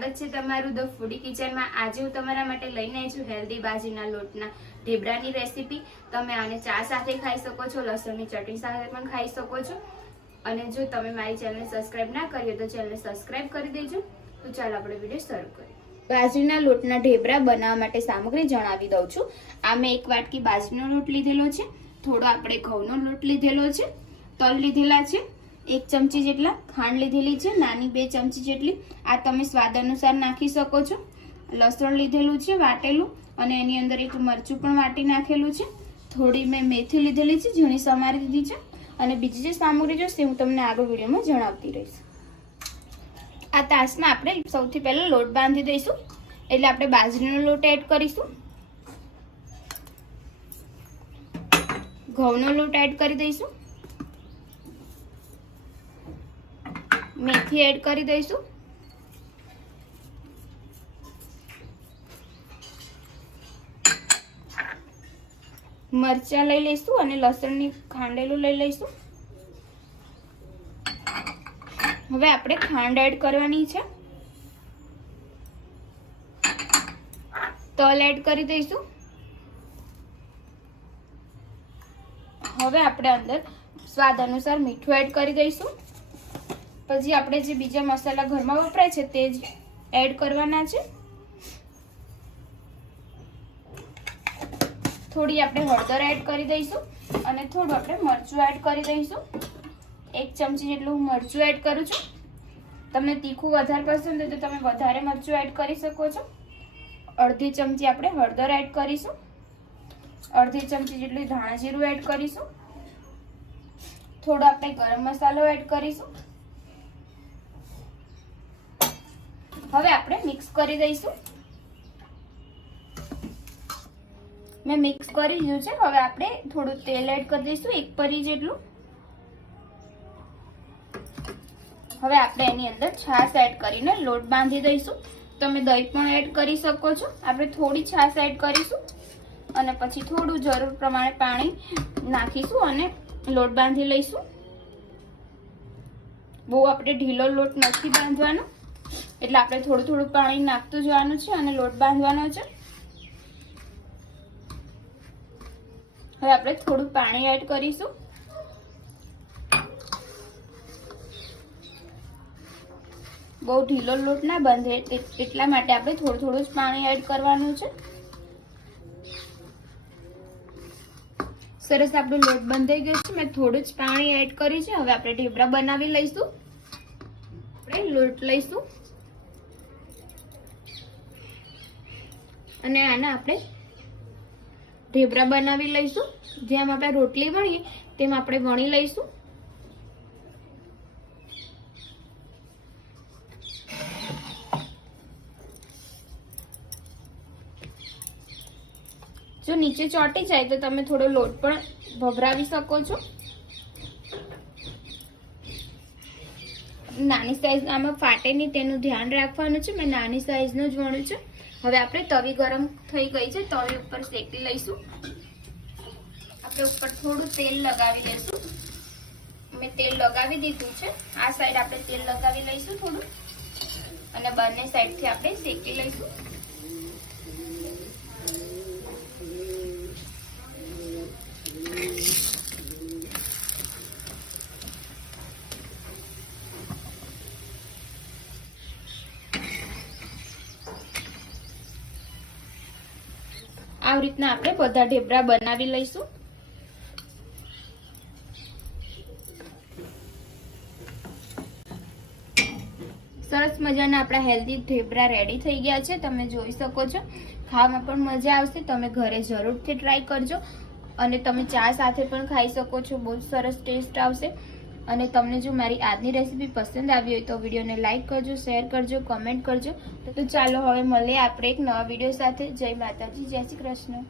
સ્વાગત છે તમારું ધ ફૂડી કિચનમાં। આજે હું તમારા માટે લઈને આવી છું હેલ્ધી બાજરીના લોટના ઢેબરાની રેસીપી। તમે આને ચા સાથે ખાઈ શકો છો, લસણની ચટણી સાથે પણ ખાઈ શકો છો। અને જો તમે મારી ચેનલને સબસ્ક્રાઇબ ના કરી હોય તો ચેનલને સબસ્ક્રાઇબ કરી દેજો। તો ચાલો આપણે વિડીયો શરૂ કરીએ। બાજરીના લોટના ઢેબરા બનાવવા માટે સામગ્રી જણાવી દઉં છું। આ મેં 1 વાટકી બાજરીનો લોટ લીધેલો છે, થોડો આપણે ઘઉંનો લોટ લીધેલો છે, તલ લીધેલા છે, 1 ચમચી જેટલા ખાંડ લીધેલી છે, નાની 2 ચમચી જેટલી, આ તમે સ્વાદ અનુસાર નાખી શકો છો। લસણ લીધેલું છે વાટેલું, અને એની અંદર 1 મરચું પણ વાટી નાખેલું છે। થોડી મેં મેથી લીધેલી છે, ઝીણી સમારી દીધી છે, અને બીજી જે સામગ્રી જોઈશે હું તમને આગળ વિડીયોમાં જણાવતી રહીશ। આ તાસમાં આપણે સૌથી પહેલા લોટ બાંધી દઈશું, એટલે આપણે બાજરીનો લોટ એડ કરીશું, ઘઉંનો લોટ એડ કરી દઈશું, મેથી એડ કરી દઈશું, મરચાં લઈ લઈશું અને લસણની ખાંડેલું લઈ લઈશું। હવે આપણે ખાંડ એડ કરવાની છે, તલ એડ કરી દઈશું। હવે આપણે અંદર સ્વાદ અનુસાર મીઠું એડ કરી દઈશું। પછી આપણે જે બીજા મસાલા ઘરમાં વપરાય છે તે જ એડ કરવાના છે। થોડી આપણે હળદર એડ કરી દઈશું અને થોડું આપણે મરચું એડ કરી દઈશું। 1 ચમચી જેટલું હું મરચું એડ કરું છું। તમને તીખું વધારે પસંદ હોય તો તમે વધારે મરચું એડ કરી શકો છો। અડધી ચમચી આપણે હળદર એડ કરીશું, અડધી ચમચી જેટલું ધાણા જીરું એડ કરીશું, થોડો આપણે ગરમ મસાલો એડ કરીશું। હવે આપણે મિક્સ કરી દઈશું। મેં મિક્સ કરી દીધું છે। હવે આપણે થોડું તેલ એડ કરી દઈશું, 1 પરી જેટલું। હવે આપણે એની અંદર છાશ એડ કરીને લોટ બાંધી દઈશું। તમે દહીં પણ એડ કરી શકો છો। આપણે થોડી છાશ એડ કરીશું અને પછી થોડું જરૂર પ્રમાણે પાણી નાખીશું અને લોટ બાંધી લઈશું। બહુ આપણે ઢીલો લોટ નથી બાંધવાનો, એટલે આપણે થોડું થોડું પાણી નાખતું જવાનું છે અને લોટ બાંધવાનો છે। હવે આપણે થોડું પાણી એડ કરીશું। બહુ ઢીલો લોટ ના બાંધે એટલા માટે આપણે થોડું થોડું જ પાણી એડ કરવાનું છે। સરસ આપણો લોટ બંધાઈ ગયો છે। મેં થોડું જ પાણી એડ કર્યું છે। હવે આપણે ઢેબરા બનાવી લઈશું। આપણે લોટ લઈશું અને આના આપણે ઢેબરા બનાવી લઈશું। જેમ આપણે રોટલી વણીએ તેમ આપણે વણી લઈશું। જો નીચે ચોંટી જાય તો તમે થોડો લોટ પણ ભભરાવી શકો છો। નાની સાઈઝ આમાં ફાટે નહીં તેનું ધ્યાન રાખવાનું છે। મેં નાની સાઈઝનું જ વણ્યું છે। હવે આપણે તવી ગરમ થઈ ગઈ છે, તવી ઉપર શેકી લઈશું। આપણે ઉપર થોડું તેલ લગાવી લઈશું। મેં તેલ લગાવી દીધું છે। આ સાઈડ આપણે તેલ લગાવી લઈશું થોડું, અને બંને સાઈડથી આપણે શેકી લઈશું। આવી રીતના આપણે બધા ઢેબરા બનાવી લઈશું। સરસ મજાના આપણા હેલ્ધી ઢેબરા રેડી થઈ ગયા છે, તમે જોઈ શકો છો। ખાવામાં પણ મજા આવશે, તમે ઘરે જરૂરથી ટ્રાય કરજો, અને તમે ચા સાથે પણ ખાઈ શકો છો। બહુ સરસ ટેસ્ટ આવશે। અને તમને જો મારી આજની રેસીપી પસંદ આવી હોય તો વિડીયોને લાઈક કરજો, શેર કરજો, કમેન્ટ કરજો। તો ચાલો હવે મળીએ આપણે એક નવા વિડીયો સાથે। જય માતાજી, જય શ્રી કૃષ્ણ।